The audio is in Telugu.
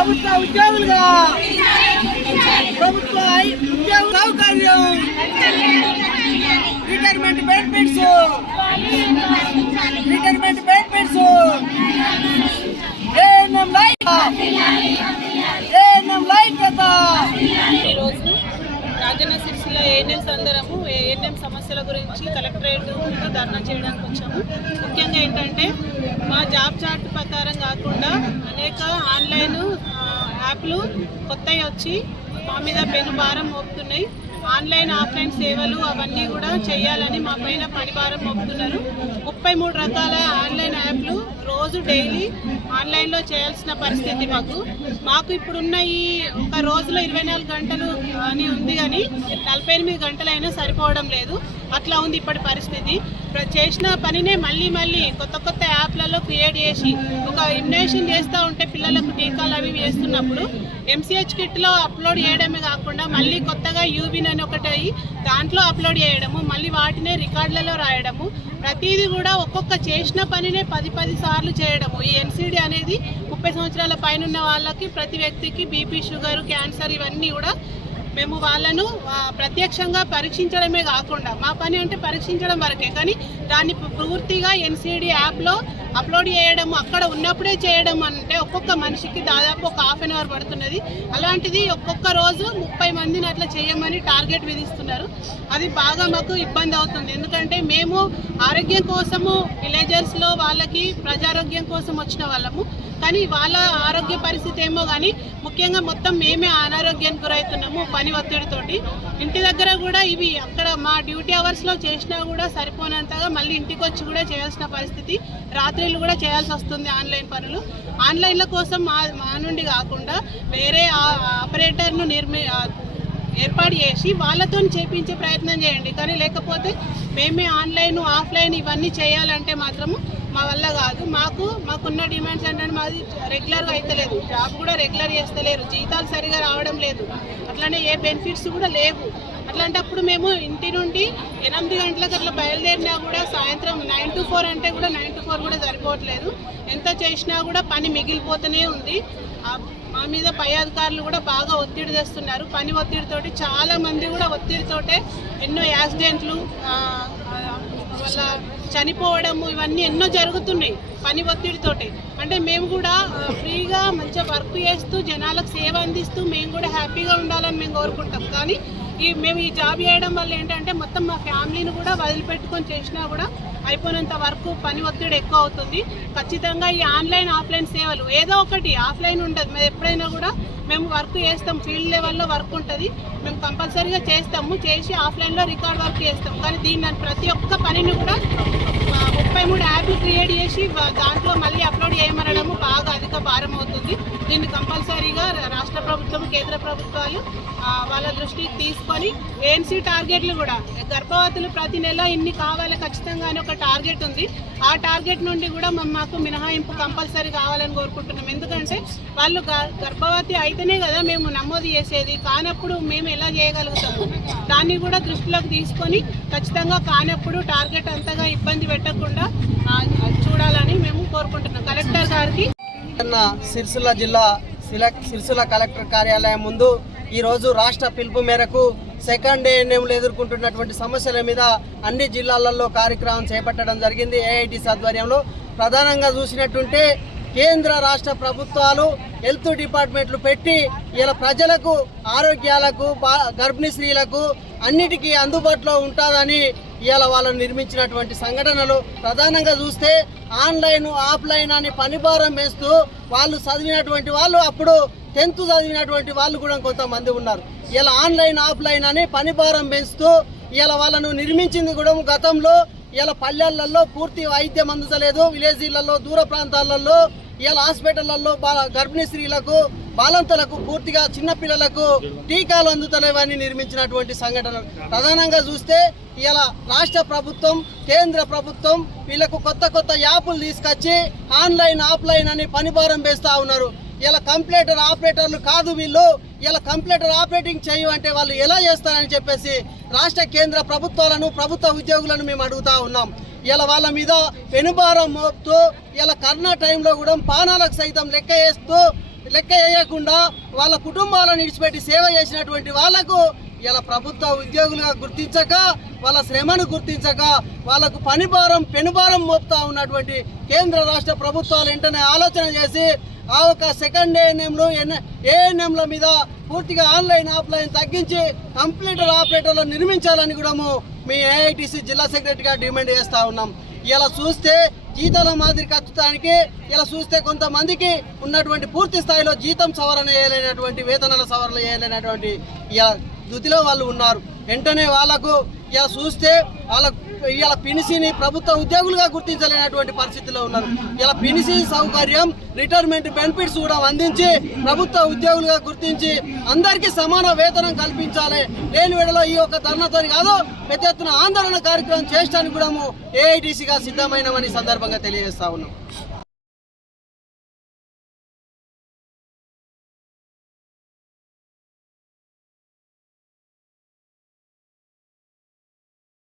ప్రభుత్వ ఉద్యోగులుగా ప్రభుత్వ ఉద్యోగ సౌకర్యం రిటైర్మెంట్ బెనిఫిట్స్ ఈరోజు రాజన్న సిరిసిల్ల ఏఎన్ఎంస్ అందరము ఏఎన్ఎం సమస్యల గురించి కలెక్టరేట్ ధర్నా చేయడానికి వచ్చాము. ముఖ్యంగా ఏంటంటే మా జాబ్ చార్ట్ ప్రకారం కాకుండా అనేక ఆన్లైన్ యాప్లు కొత్తవి వచ్చి మా మీద పెను భారం మోపుతున్నాయి. ఆన్లైన్ ఆఫ్లైన్ సేవలు అవన్నీ కూడా చేయాలని మా పైన పని భారం మోపుతున్నారు. 33 రకాల ఆన్లైన్ యాప్లు రోజు డైలీ ఆన్లైన్లో చేయాల్సిన పరిస్థితి మాకు ఇప్పుడున్న ఈ ఒక రోజులో 24 గంటలు అని ఉంది, కానీ 48 గంటలైనా సరిపోవడం లేదు. అట్లా ఉంది ఇప్పటి పరిస్థితి. చేసిన పనినే మళ్ళీ కొత్త యాప్లలో క్రియేట్ చేసి ఒక ఇమ్యునేషన్ చేస్తూ ఉంటే పిల్లలకు టీకాలు అవి వేస్తున్నప్పుడు MCH కిట్లో అప్లోడ్ చేయడమే కాకుండా మళ్ళీ కొత్తగా యూబిన్ అని ఒకటి దాంట్లో అప్లోడ్ చేయడము, మళ్ళీ వాటినే రికార్డులలో రాయడము, ప్రతిదీ కూడా ఒక్కొక్క చేసిన పనినే 10 సార్లు చేయడము. ఈ NCD అనేది 30 సంవత్సరాల పైన ఉన్న వాళ్ళకి ప్రతి వ్యక్తికి BP, షుగర్, క్యాన్సర్ ఇవన్నీ కూడా మేము వాళ్ళను ప్రత్యక్షంగా పరీక్షించడమే కాకుండా మా పని అంటే పరీక్షించడం వరకే, కానీ దాన్ని పూర్తిగా NCD యాప్లో అప్లోడ్ చేయడం, అక్కడ ఉన్నప్పుడే చేయడం అంటే ఒక్కొక్క మనిషికి దాదాపు ఒక ½ గంట పడుతున్నది. అలాంటిది ఒక్కొక్క రోజు 30 మందిని అట్లా చేయమని టార్గెట్ విధిస్తున్నారు. అది బాగా మాకు ఇబ్బంది అవుతుంది. ఎందుకంటే మేము ఆరోగ్యం కోసము విలేజర్స్లో వాళ్ళకి ప్రజారోగ్యం కోసం వచ్చిన వాళ్ళము, కానీ వాళ్ళ ఆరోగ్య పరిస్థితి ఏమో కానీ ముఖ్యంగా మొత్తం మేమే అనారోగ్యానికి గురవుతున్నాము పని ఒత్తిడితోటి. ఇంటి దగ్గర కూడా ఇవి అక్కడ మా డ్యూటీ అవర్స్లో చేసినా కూడా సరిపోనంతగా మళ్ళీ ఇంటికి వచ్చి కూడా చేయాల్సిన పరిస్థితి, రాత్రిళ్ళు కూడా చేయాల్సి వస్తుంది ఆన్లైన్ పనులు. ఆన్లైన్ల కోసం మా నుండి కాకుండా వేరే ఆపరేటర్ను ఏర్పాటు చేసి వాళ్ళతో చేయించే ప్రయత్నం చేయండి, కానీ లేకపోతే మేమే ఆన్లైన్ ఆఫ్లైన్ ఇవన్నీ చేయాలంటే మాత్రము మా వల్ల కాదు. మాకున్న డిమాండ్స్ ఏంటంటే మాది రెగ్యులర్గా అయితలేదు, జాబ్ కూడా రెగ్యులర్ చేస్తలేరు, జీతాలు సరిగా రావడం లేదు, అట్లానే ఏ బెనిఫిట్స్ కూడా లేవు. అట్లాంటప్పుడు మేము ఇంటి నుండి 8 గంటలకు అట్లా బయలుదేరినా కూడా సాయంత్రం 9 to 4 అంటే కూడా 9 to 4 కూడా సరిపోవట్లేదు. ఎంత చేసినా కూడా పని మిగిలిపోతూనే ఉంది. మా మీద పై అధికారులు కూడా బాగా ఒత్తిడి తెస్తున్నారు. పని ఒత్తిడితోటి చాలా మంది కూడా ఒత్తిడితోటే ఎన్నో యాక్సిడెంట్లు వల్ల చనిపోవడము ఇవన్నీ ఎన్నో జరుగుతున్నాయి పని ఒత్తిడితోటే. అంటే మేము కూడా ఫ్రీగా మంచిగా వర్క్ చేస్తూ జనాలకు సేవ అందిస్తూ మేము కూడా హ్యాపీగా ఉండాలని మేము కోరుకుంటాం, కానీ మేము ఈ జాబ్ చేయడం వల్ల ఏంటంటే మొత్తం మా ఫ్యామిలీని కూడా వదిలిపెట్టుకొని చేసినా కూడా అయిపోయినంత వరకు పని ఒత్తిడి ఎక్కువ అవుతుంది. ఖచ్చితంగా ఈ ఆన్లైన్ ఆఫ్లైన్ సేవలు ఏదో ఒకటి ఆఫ్లైన్ ఉంటుంది, మేము ఎప్పుడైనా కూడా మేము వర్క్ చేస్తాం, ఫీల్డ్ లెవెల్లో వర్క్ ఉంటుంది, మేము కంపల్సరీగా చేస్తాము, చేసి ఆఫ్లైన్లో రికార్డ్ వర్క్ చేస్తాం. కానీ దీన్ని ప్రతి ఒక్క పనిని కూడా 33 యాప్లు క్రియేట్ చేసి దాంట్లో మళ్ళీ అప్లోడ్ చేయమనడము బాగా అధిక భారం అవుతుంది. దీన్ని కంపల్సరీగా రాష్ట్ర ప్రభుత్వం, కేంద్ర ప్రభుత్వాలు వాళ్ళ దృష్టికి తీసుకొని ANC టార్గెట్లు కూడా గర్భవతులు ప్రతి నెల ఇన్ని కావాలి ఖచ్చితంగా అని ఒక టార్గెట్ ఉంది. ఆ టార్గెట్ నుండి కూడా మాకు మినహాయింపు కంపల్సరీ కావాలని కోరుకుంటున్నాం. ఎందుకంటే వాళ్ళు గర్భవతి అయితేనే కదా మేము నమోదు చేసేది, కానప్పుడు మేము ఎలా చేయగలుగుతాము? దాన్ని కూడా దృష్టిలోకి తీసుకొని ఖచ్చితంగా కానప్పుడు టార్గెట్ అంతగా ఇబ్బంది పెట్టకుండా చూడాలని మేము కోరుకుంటున్నాం. కలెక్టర్ గారికి సిరిసిల్ల జిల్లా సిరిసిల్ల కలెక్టర్ కార్యాలయం ముందు ఈరోజు రాష్ట్ర పిలుపు మేరకు సెకండ్ ANMలు ఎదుర్కొంటున్నటువంటి సమస్యల మీద అన్ని జిల్లాలలో కార్యక్రమం చేపట్టడం జరిగింది. AITC ఆధ్వర్యంలో ప్రధానంగా చూసినట్టుంటే కేంద్ర రాష్ట్ర ప్రభుత్వాలు హెల్త్ డిపార్ట్మెంట్లు పెట్టి ఇలా ప్రజలకు ఆరోగ్యాలకు గర్భిణీ స్త్రీలకు అన్నిటికీ అందుబాటులో ఉంటుందని ఇవాళ వాళ్ళు నిర్మించినటువంటి సంఘటనలు ప్రధానంగా చూస్తే ఆన్లైన్ ఆఫ్లైన్ అని పనిభారం వేస్తూ వాళ్ళు చదివినటువంటి వాళ్ళు అప్పుడు 10th చదివినటువంటి వాళ్ళు కూడా కొంతమంది ఉన్నారు. ఇలా ఆన్లైన్ ఆఫ్లైన్ అని పనిభారం పెంచుతూ ఇలా వాళ్ళను నిర్మించింది కూడా గతంలో ఇలా పల్లెలలో పూర్తి వైద్యం అందలేదు, విలేజీలలో దూర ప్రాంతాలలో ఇలా హాస్పిటళ్లలో గర్భిణీ స్త్రీలకు బాలంతలకు పూర్తిగా చిన్నపిల్లలకు టీకాలు అందుతలేవని నిర్మించినటువంటి సంఘటనలు ప్రధానంగా చూస్తే ఇలా రాష్ట్ర ప్రభుత్వం, కేంద్ర ప్రభుత్వం వీళ్ళకు కొత్త యాప్లు తీసుకొచ్చి ఆన్లైన్ ఆఫ్లైన్ అని పనిభారం వేస్తూ ఉన్నారు. ఇలా కంప్యూటర్ ఆపరేటర్లు కాదు వీళ్ళు, ఇలా కంప్యూటర్ ఆపరేటింగ్ అంటే వాళ్ళు ఎలా చేస్తారని చెప్పేసి రాష్ట్ర కేంద్ర ప్రభుత్వాలను, ప్రభుత్వ ఉద్యోగులను మేము అడుగుతా ఉన్నాం. ఇలా వాళ్ళ మీద పెనుభారం మోపుతూ ఇలా కరోనా టైంలో కూడా పానాలకు సైతం లెక్క వేస్తూ లెక్క వేయకుండా వాళ్ళ కుటుంబాలను విడిచిపెట్టి సేవ చేసినటువంటి వాళ్లకు ఇలా ప్రభుత్వ ఉద్యోగులుగా గుర్తించక, వాళ్ళ శ్రమను గుర్తించక, వాళ్ళకు పనిభారం పెనుభారం మోపుతా ఉన్నటువంటి కేంద్ర రాష్ట్ర ప్రభుత్వాలు వెంటనే ఆలోచన చేసి ఆ ఒక సెకండ్ ఏఎన్ఎంల మీద పూర్తిగా ఆన్లైన్ ఆఫ్లైన్ తగ్గించి కంప్యూటర్ ఆపరేటర్లు నిర్మించాలని కూడా మీ ఏఐటీసీ జిల్లా సెక్రటరీగా డిమాండ్ చేస్తూ ఉన్నాం. ఇలా చూస్తే జీతాల మాదిరి ఖర్చుతానికి ఇలా చూస్తే కొంతమందికి ఉన్నటువంటి పూర్తి స్థాయిలో జీతం సవరణ చేయలేనటువంటి, వేతనాల సవరణ చేయలేనటువంటి ఇలా దుతిలో వాళ్ళు ఉన్నారు. వెంటనే వాళ్ళకు ఇలా చూస్తే ఇలా పినిసిని ప్రభుత్వ ఉద్యోగులుగా గుర్తించలేనటువంటి పరిస్థితిలో ఉన్నారు. ఇలా పినిసి సౌకర్యం, రిటైర్మెంట్ బెనిఫిట్స్ కూడా అందించి ప్రభుత్వ ఉద్యోగులుగా గుర్తించి అందరికీ సమాన వేతనం కల్పించాలి. లేని వేళలో ఈ యొక్క ధర్నాతో కాదు, పెద్ద ఎత్తున ఆందోళన కార్యక్రమం చేయడానికి కూడా ఏఐటీసీగా సిద్ధమైనమని సందర్భంగా తెలియజేస్తా ఉన్నాం.